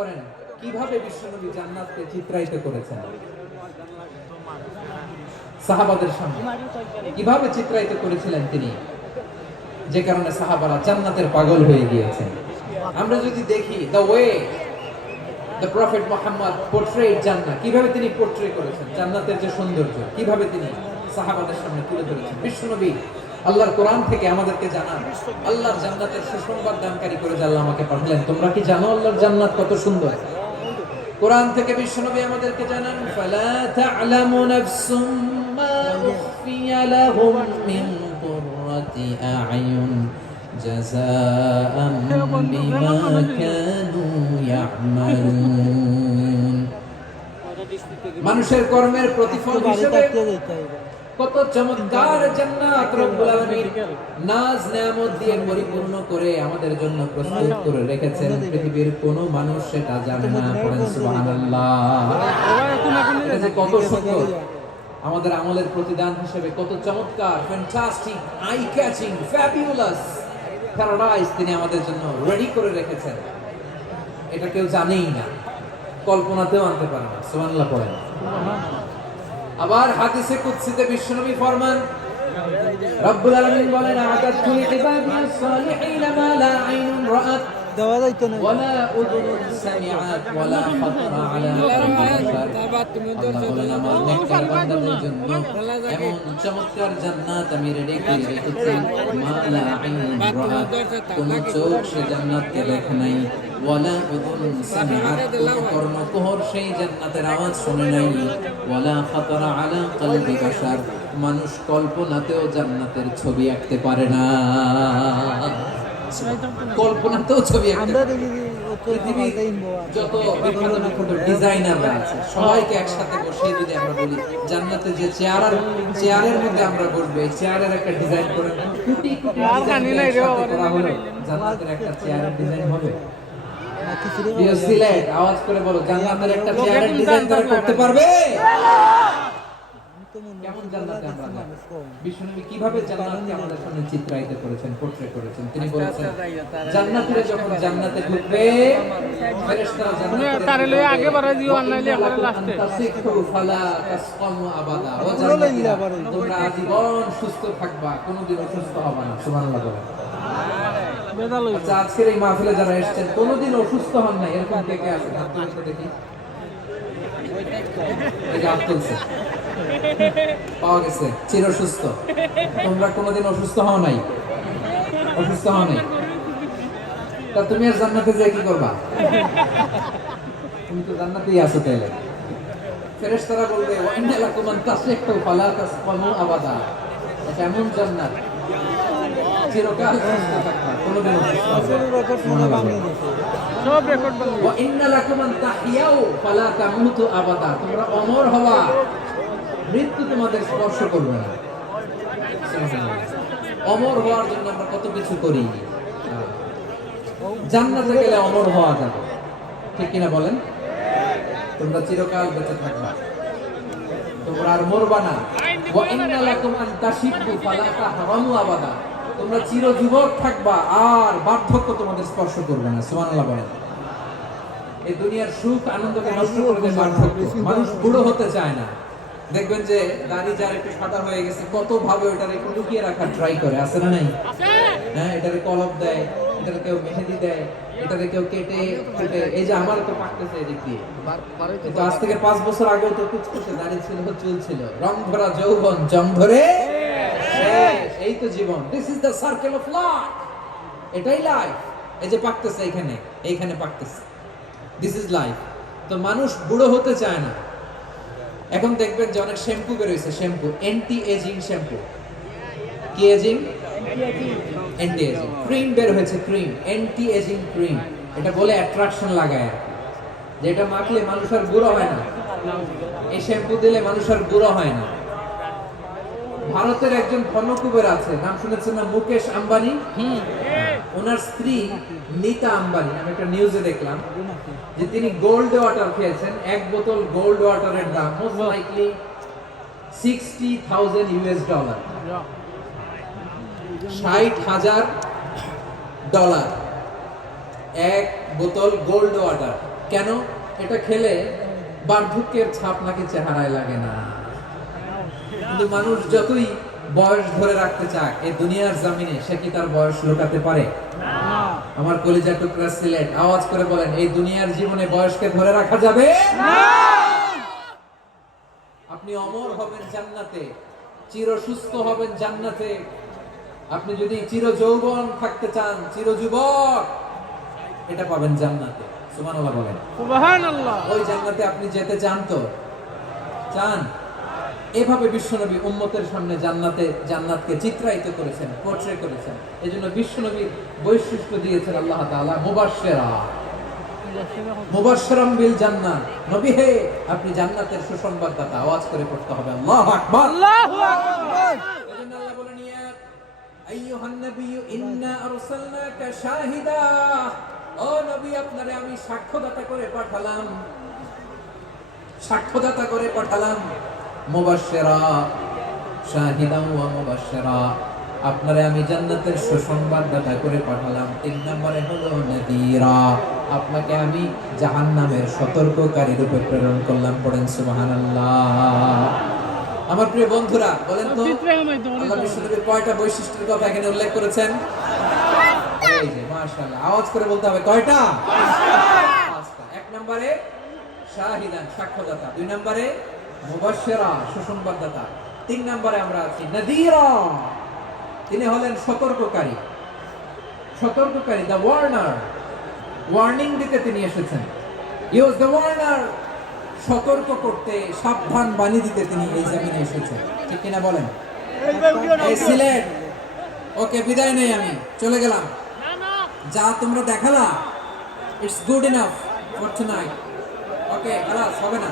করেন কিভাবে বিশ্বনবী জান্নাতকে চিত্রায়িত করেছেন সাহাবাদের সামনে, কিভাবে চিত্রায়িত করেছিলেন তিনি, যে কারণে সাহাবারা জান্নাতের পাগল হয়ে গিয়েছেন। আমরা যদি দেখি the way the prophet Muhammad portrait জান্নাত, কিভাবে তিনি পোর্ট্রে করেছেন জান্নাতের যে সৌন্দর্য, কিভাবে তিনি সাহাবাদের সামনে তুলে ধরেছেন। বিশ্বনবী আল্লাহর কোরআন থেকে আমাদেরকে জানান, আল্লাহর জান্নাতের সুসংবাদ দানকারী করে যে আল্লাহ আমাকে পাঠালেন, তোমরা কি জানো আল্লাহর জান্নাত কত সুন্দর? কোরআন থেকে বিশ্বনবী আমাদেরকে জানান, ফালা তা'লামু নাফসুম মা উখফিয়া লাহুম মিন কুররাতি আ'য়ুন জাযাআম বিমা কানু ইয়া'মালুন। মানুষের কর্মের প্রতিফল হিসেবে কত চমৎকার জান্নাত রব্বুল আলামিন নাজ নেয়ামত দিয়ে পরিপূর্ণ করে আমাদের জন্য প্রস্তুত করে রেখেছেন। পৃথিবীর কোনো মানুষ সেটা জানে না। পড়েন সুবহানাল্লাহ। এটা যে কত সুন্দর, আমাদের আমলের প্রতিদান হিসেবে কত চমৎকার, fantastic, eye catching, fabulous paradise তিনি আমাদের জন্য রেডি করে রেখেছেন। এটা কেউ জানেই না, কল্পনাতেও আনতে পারে না। সুবহানাল্লাহ পড়েন। আবার হাদিসে কুদসিতে বিশ্বনবী ফরমান, রব্বুল আলামিন বলেন, আ'তাদতু লিইবাদিস সালিহিন মা লা আইনুন রাআত ওয়ালা উযুনুন সামিআত ওয়ালা খাতারা আলা কলবি বাশার। আমার নেককার বান্দাদের জন্য এমন চমৎকার জান্নাত আমি রেডি করে রেখেছি, মা লা আইনুন রাআত, কোন চোখ সে জান্নাতকে দেখে নাই, ওয়ালা উযুনুন সামিআত, কোন কর্ণকুহর সেই জান্নাতের আওয়াজ শুনে নাই, ওয়ালা খাতারা আলা কলবি বাশার, মানুষ কল্পনাতেও জান্নাতের ছবি আঁকতে পারে না। কল্পনাতেও ছবি আঁকতে পারে না। পৃথিবীর যত বিখ্যাত বিখ্যাত ডিজাইনাররা আছে, সবাইকে একসাথে বসিয়ে যদি আমরা বলি জান্নাতে যে চেয়ারের মধ্যে আমরা বসবো, এই চেয়ারের একটা ডিজাইন করে কোটি কোটি করা হলো, জান্নাতের একটা চেয়ারের ডিজাইন হবে? সিলেট আওয়াজ করে বলো, জান্নাতের একটা চেয়ারের ডিজাইন তারা করতে পারবে? কেমন জান্নাতে আমরা যাব? বিশ্বনবী কিভাবে জান্নাতকে আমাদের সামনে চিত্রায়িত করেছেন, পোর্ট্রে করেছেন। তিনি বলেছেন, জান্নাতীরা যখন জান্নাতে ঢুকবে, ফেরেশতারা জান্নাতে তারে লয়ে আগে বাড়াই দিও, আনাইলে একবারে লাস্টে তাসিকু ফালা তাসকামু আবাদা, ও জান্নাতীরা তোমরা আজীবন সুস্থ থাকবা, কোনোদিন অসুস্থ হবে না। সুবহানাল্লাহ বলেন। আচ্ছা, আজকের এই মাহফিলে যারা এসেছেন কোনোদিন অসুস্থ হন না, এরকম কে কে আছেন? হাত তুলে দেখি। এই যে হাত তুলছে, পাওয়া গেছে চির সুস্থ। তোমরা কোনোদিন অসুস্থ হও নাই? অসুস্থ হও নাই? তা তুমি আর জান্নাতে যেয়ে কি করবা? তুমি তো জান্নাতেই আছো। তাইলে ফেরেশতারা বলবে, ওয়া ইন্না লাকুম আন তাসিহু ফালা তাসকামু আবাদা, এটা এমন জান্নাত চিরকাল সুস্থ থাকবা, কোনোদিন অসুস্থ হবে না। সব রেকর্ড বন্ধ। ওয়া ইন্না লাকুম আন তাহিয়াউ ফালা তামুতু আবাদা, তোমরা অমর হবা, মৃত্যু তোমাদের স্পর্শ করবে না। অমর হওয়ার জন্য আমরা কত কিছু করি। জান্নাতে গেলে অমর হওয়া যাবে, ঠিক কিনা বলেন? তোমরা চিরকাল বেঁচে থাকবা, তোমরা আর মরবা না। ওয়া ইন্না লাকুম আন তাশিবু ফালা তাহরামু আবাদা, তোমরা চিরজীবক থাকবা, আর বার্ধক্য তোমাদের স্পর্শ করবে না। সুবহানাল্লাহ বলেন। এই দুনিয়ার সুখ আনন্দকে নষ্ট করে দেয় বার্ধক্য। মানুষ বুড়ো হতে চায় না। দেখবেন যে দাড়ি যার একটু সাদা হয়ে গেছে, কত ভাবে ওটারে একটু লুকিয়ে রাখার ট্রাই করে, আছে না নাই? হ্যাঁ, এটারে কলপ দেয়, এটারে কেউ মেহেদি দেয়, এটারে কেউ কেটে কেটে। এই যে আমার তো পাকতেছে এদিক দিয়ে, তো আজ থেকে 5 বছর আগেও তো কুচকুচে দাড়ি ছিল, চুল ছিল, রং ভরা যৌবন, জং ধরে এই তো জীবন। This is the circle of life, এটাই লাইফ। এই যে পাকতেছে এইখানে, এইখানে পাকতেছে, দিস ইজ লাইফ। তো মানুষ বুড়ো হতে চায় না। এখন দেখবেন যে অনেক শ্যাম্পু বের হয়েছে, শ্যাম্পু অ্যান্টি এজিং শ্যাম্পু। কি এজিং? Anti ageing. ক্রিম বের হয়েছে, ক্রিম অ্যান্টি এজিং ক্রিম। এটা বলে অ্যাট্রাকশন লাগায়, যে এটা মাখলে মানুষ আর বুড়ো হয় না, এই শ্যাম্পু দিলে মানুষ আর বুড়ো হয় না। ভারতের একজন ধনকুবের আছে, নাম শুনেছেন না? মুকেশ আম্বানি। ওনার স্ত্রী নীতা আম্বানি, আমি একটা নিউজে দেখলাম যে তিনি গোল্ড ওয়াটার খেয়েছেন। এক বোতল গোল্ড ওয়াটারের দাম মোস্ট লাইকলি $60,000 $60,000 এক বোতল গোল্ড ওয়াটার। কেন? এটা খেলে বার্ধক্যের ছাপ নাকি চেহারায় লাগে না। কিন্তু মানুষ যতই বয়স ধরে রাখতে চাক এই দুনিয়ার জমিনে, সে কি তার বয়স লুকাতে পারে? আমার কলিজা টুকরা সিলেট, আওয়াজ করে বলেন, এই দুনিয়ার জীবনে বয়সকে ধরে রাখা যাবে না। আপনি অমর হবেন জান্নাতে, চির সুস্থ হবেন জান্নাতে। আপনি যদি চির যৌবন থাকতে চান, চির যুবক, এটা পাবেন জান্নাতে। সুবহানাল্লাহ বলেন। সুবহানাল্লাহ। ওই জান্নাতে আপনি যেতে চান তো? চান? এভাবে বিশ্বনবী উম্মতের সামনে জান্নাতকে চিত্রায়িত করেছেন, পোর্ট্রে করেছেন। এজন্য বিশ্বনবীর বৈশিষ্ট্য দিয়েছেন আল্লাহ তাআলা মুবাশশিরাম বিল জান্নাহ। নবী হে, আপনি জান্নাতের সুসংবাদদাতা। আওয়াজ করে পড়তে হবে আল্লাহু আকবার। আল্লাহু আকবার। এজন্য আল্লাহ বলেন, ইয়া আইয়ুহান নাবিয়্যু ইন্না আরসালনাকা শাহিদা। ও নবী, আপনারে আমি সাক্ষ্যদাতা করে পাঠালাম, সাক্ষ্যদাতা করে পাঠালাম। মুবাশশিরা, শাহিদান ওয়া মুবাশশিরা, আপনারে আমি জান্নাতের সুসংবাদদাতা করে পাঠালাম। 3 নম্বরে হলো নাযীরা, আপনাকে আমি জাহান্নামের সতর্ককারী রূপে প্রেরণ করলাম। পড়েন সুবহানাল্লাহ। আমার প্রিয় বন্ধুরা, বলেন তো আল্লাহ বিশ্বনবীর কয়টা বৈশিষ্ট্যের কথা এখানে উল্লেখ করেছেন? এই যে মাশাআল্লাহ, আওয়াজ করে বলতে হবে, কয়টা? 5টা। 1 নম্বরে শাহিদান, সাক্ষ্যদাতা। 2 নম্বরে মুবাশশিরা, সুসংবাদদাতা। 3 নম্বরে আমরা আছি নাযীরা, তিনি হলেন সতর্ককারী। সতর্ককারী, দ্য ওয়ার্নার, ওয়ার্নিং দিতে তিনি এসেছেন। হি ওয়াজ দ্য ওয়ার্নার, সতর্ক করতে, সাবধান বাণী দিতে তিনি এই জমিনে এসেছেন। ঠিক কিনা বলেন? এই সিলেট, ওকে বিদায় নেই, আমি চলে গেলাম। যা তোমরা দেখালা, it's good enough for tonight. Okay, খালাস, হবে না।